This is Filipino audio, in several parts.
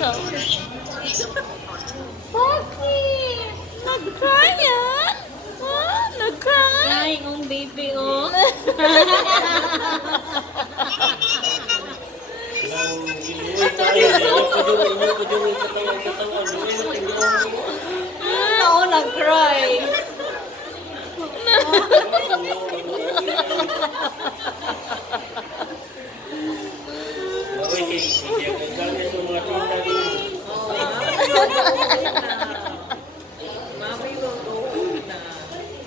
Bakit? Nag-cry yan? Ah, nag-cry? Crying ang baby, oh. Nang giluoy tayo, inyo po yung katawan. Oo, nag-cry. Uy, kaya gamit yung mga tita din. Mami will go home na.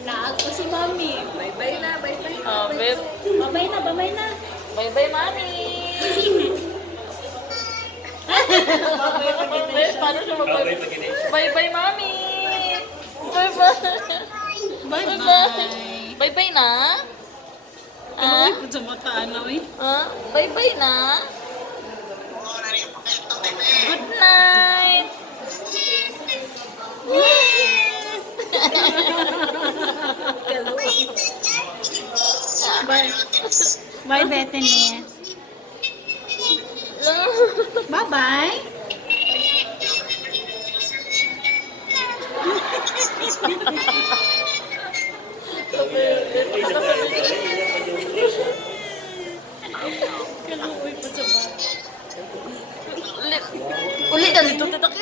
Naag ko si Mami. Bye-bye na, bye-bye na. Oh, babe. Babay na, babay na. Bye-bye, mami. Babe, paano siya Okay, mag-bye? pag-inis. Bye-bye, mami. Bye-bye. Bye-bye. Bye-bye na. Ah? Ano sa mata, ano eh? Ah? Bye-bye na. Good night. Bye. Bye, Bethany. Bye-bye. Ulit na dito, tatak.